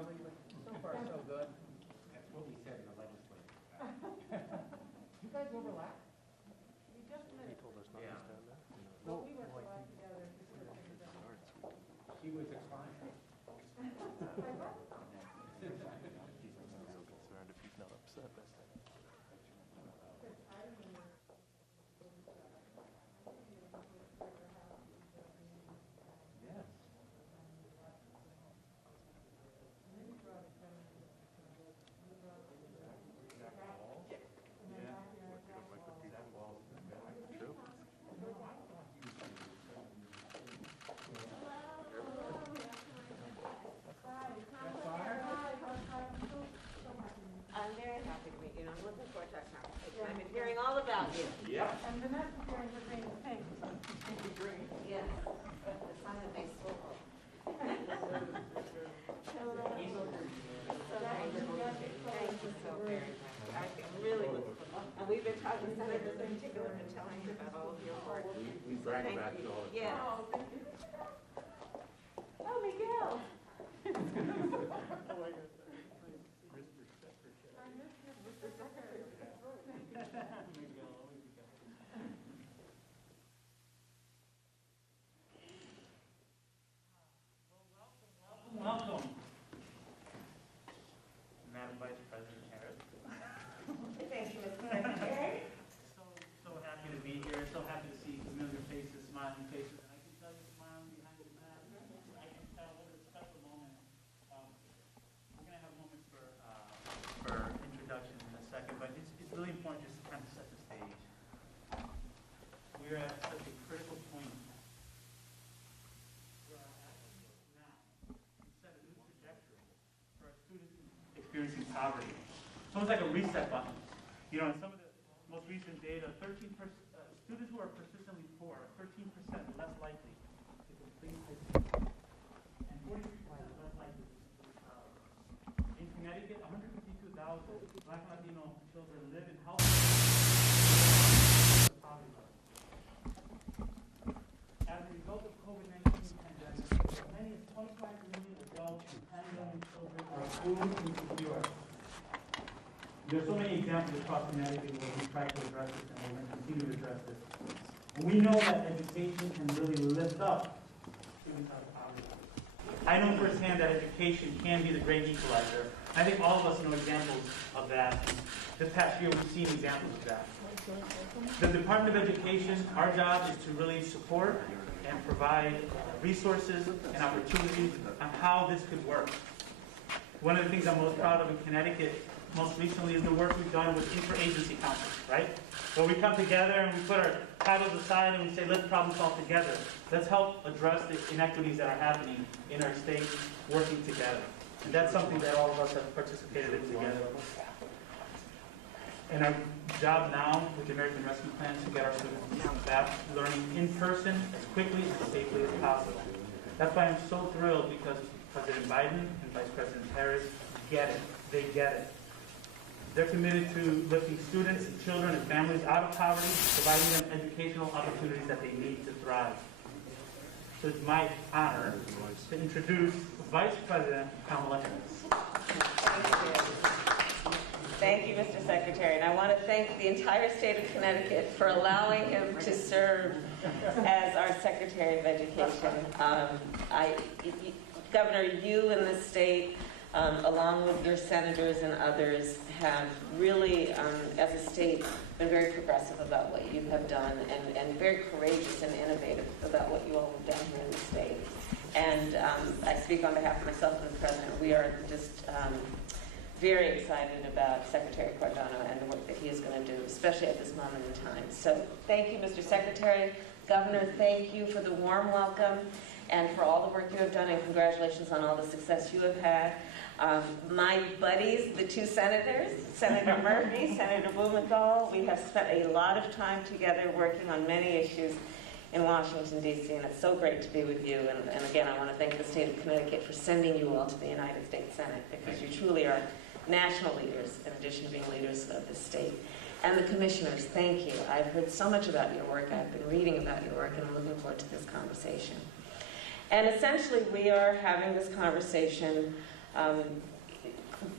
early, but so far so good. That's what we said in the legislature. You guys overlap? We just He met. told us not Yeah. to stand there. Well, we went to live together. to sort of figure that out. She was a client. He's so concerned if he's not upset. Yes. I'm very happy to meet you, and I'm looking forward to our conversation. I've been hearing all about you. Yeah. And Vanessa's wearing the green pink. Yes, the sign that makes school. Thank you so very much. I really look forward. And we've been talking, Senator in particular, and telling you about all of your work. We brag Thank about you. it all the time. Yes. Oh, Miguel. Welcome. Madam Vice President Harris. Thank you, Mr. Secretary. So happy to be here, so happy to see familiar faces, smiling faces. And I can tell you smiling behind the mask. I can tell what a special moment. We're going to have moments for introduction in a second, but it's really important just to kind of set the stage. We're at such a critical point experiencing poverty. It's almost like a reset button. You know, in some of the most recent data, students who are persistently poor are 13% less likely to complete high school, and 43% less likely to complete college. In Connecticut, 152,000 Black and Latino children live in households with poverty level. As a result of COVID-19 pandemic, as many as 25 million adults and 10 million children are food insecure. There's so many examples across Connecticut where we try to address this and we're going to continue to address this. And we know that education can really lift up students out of poverty. I know firsthand that education can be the great equalizer. I think all of us know examples of that. This past year we've seen examples of that. The Department of Education, our job is to really support and provide resources and opportunities on how this could work. One of the things I'm most proud of in Connecticut most recently is the work we've done with interagency councils, right? Where we come together and we put our titles aside and we say, let's problem solve together. Let's help address the inequities that are happening in our state, working together. And that's something that all of us have participated in together. And our job now with the American Rescue Plan is to get our students back learning in person as quickly and as safely as possible. That's why I'm so thrilled, because President Biden and Vice President Harris get it. They get it. They're committed to lifting students, children, and families out of poverty, providing them educational opportunities that they need to thrive. So it's my honor to introduce Vice President Kamala Harris. Thank you, Mr. Secretary. And I want to thank the entire state of Connecticut for allowing him to serve as our Secretary of Education. Governor, you and the state, along with your senators and others, have really, as a state, been very progressive about what you have done and very courageous and innovative about what you all have done here in the state. And I speak on behalf of myself and the President. We are just very excited about Secretary Cardona and the work that he is going to do, especially at this moment in time. So thank you, Mr. Secretary. Governor, thank you for the warm welcome and for all the work you have done, and congratulations on all the success you have had. My buddies, the two senators, Senator Murphy, Senator Blumenthal, we have spent a lot of time together working on many issues in Washington, D.C., and it's so great to be with you. And again, I want to thank the state of Connecticut for sending you all to the United States Senate, because you truly are national leaders in addition to being leaders of the state. And the commissioners, thank you. I've heard so much about your work. I've been reading about your work, and I'm looking forward to this conversation. And essentially, we are having this conversation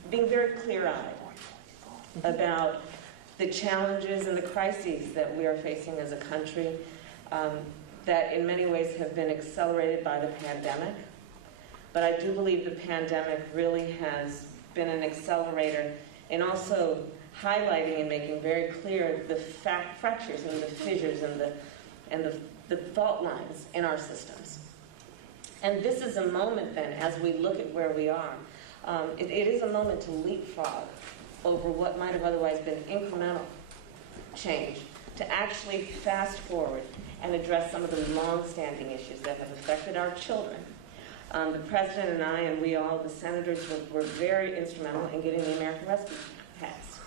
being very clear-eyed about the challenges and the crises that we are facing as a country that in many ways have been accelerated by the pandemic. But I do believe the pandemic really has been an accelerator in also highlighting and making very clear the fractures and the fissures and the fault lines in our systems. And this is a moment then, as we look at where we are, it is a moment to leapfrog over what might have otherwise been incremental change, to actually fast forward and address some of the long-standing issues that have affected our children. The President and I, and we all, the senators, were very instrumental in getting the American Rescue passed.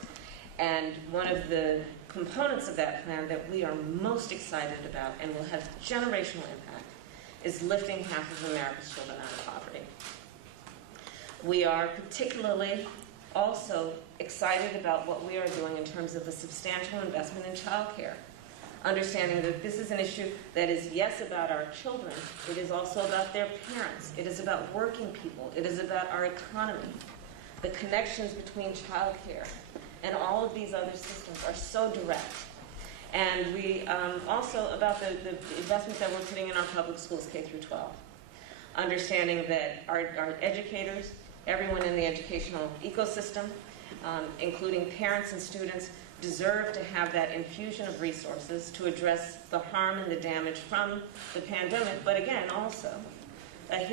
And one of the components of that plan that we are most excited about and will have generational impact is lifting half of America's children out of poverty. We are particularly also excited about what we are doing in terms of a substantial investment in child care, understanding that this is an issue that is, yes, about our children, it is also about their parents, it is about working people, it is about our economy. The connections between child care and all of these other systems are so direct. And we also about the investment that we're putting in our public schools, K through 12. Understanding that our educators, everyone in the educational ecosystem, including parents and students, deserve to have that infusion of resources to address the harm and the damage from the pandemic, but again, also a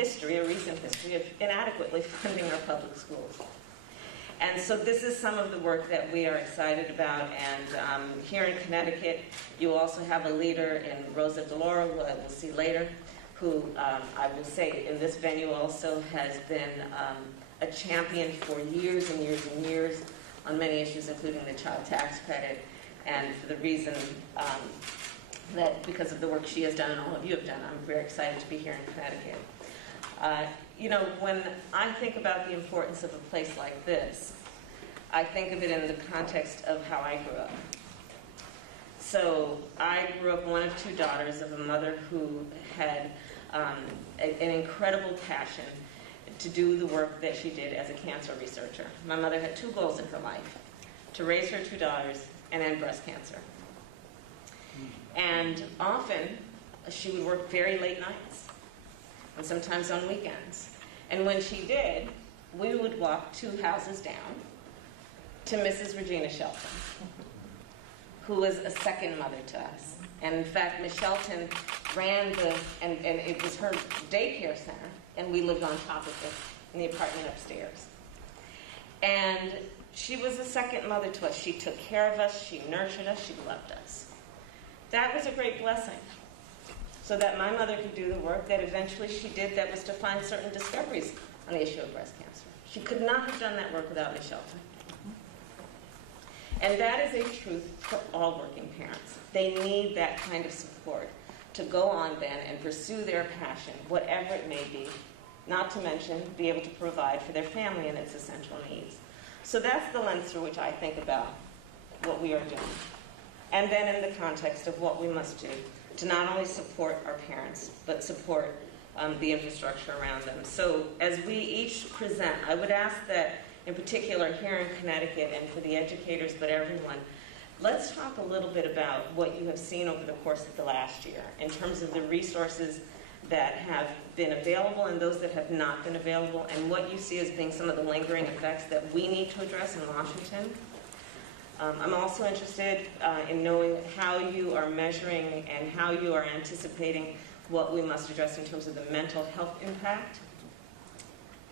recent history of inadequately funding our public schools. And so this is some of the work that we are excited about. And here in Connecticut, you also have a leader in Rosa DeLauro, who I will see later, who I will say in this venue also has been a champion for years and years and years on many issues, including the child tax credit. And for the reason that because of the work she has done and all of you have done, I'm very excited to be here in Connecticut. You know, when I think about the importance of a place like this, I think of it in the context of how I grew up. So I grew up one of two daughters of a mother who had an incredible passion to do the work that she did as a cancer researcher. My mother had two goals in her life: to raise her two daughters and end breast cancer. And often she would work very late nights, and sometimes on weekends. And when she did, we would walk 2 houses down to Mrs. Regina Shelton, who was a second mother to us. And in fact, Ms. Shelton ran and it was her daycare center, and we lived on top of it in the apartment upstairs. And she was a second mother to us. She took care of us, she nurtured us, she loved us. That was a great blessing, so that my mother could do the work that eventually she did, that was to find certain discoveries on the issue of breast cancer. She could not have done that work without Ms. Shelton. And that is a truth for all working parents. They need that kind of support to go on then and pursue their passion, whatever it may be, not to mention be able to provide for their family and its essential needs. So that's the lens through which I think about what we are doing. And then in the context of what we must do to not only support our parents, but support the infrastructure around them. So as we each present, I would ask that, in particular here in Connecticut and for the educators, but everyone, let's talk a little bit about what you have seen over the course of the last year in terms of the resources that have been available and those that have not been available, and what you see as being some of the lingering effects that we need to address in Washington. I'm also interested in knowing how you are measuring and how you are anticipating what we must address in terms of the mental health impact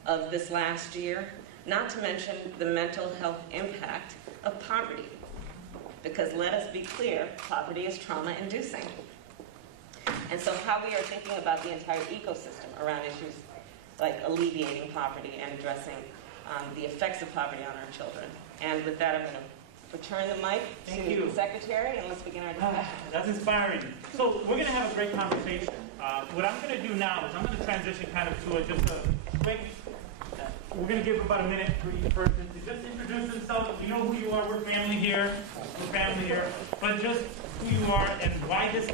of this last year, not to mention the mental health impact of poverty. Because let us be clear, poverty is trauma-inducing. And so how we are thinking about the entire ecosystem around issues like alleviating poverty and addressing the effects of poverty on our children. And with that, I'm going to return the mic to the Secretary, and let's begin our discussion. That's inspiring. So we're going to have a great conversation. What I'm going to do now is I'm going to transition kind of to just a quick, we're going to give about a minute for each person to just introduce themselves. You know who you are. We're family here. But just who you are and why this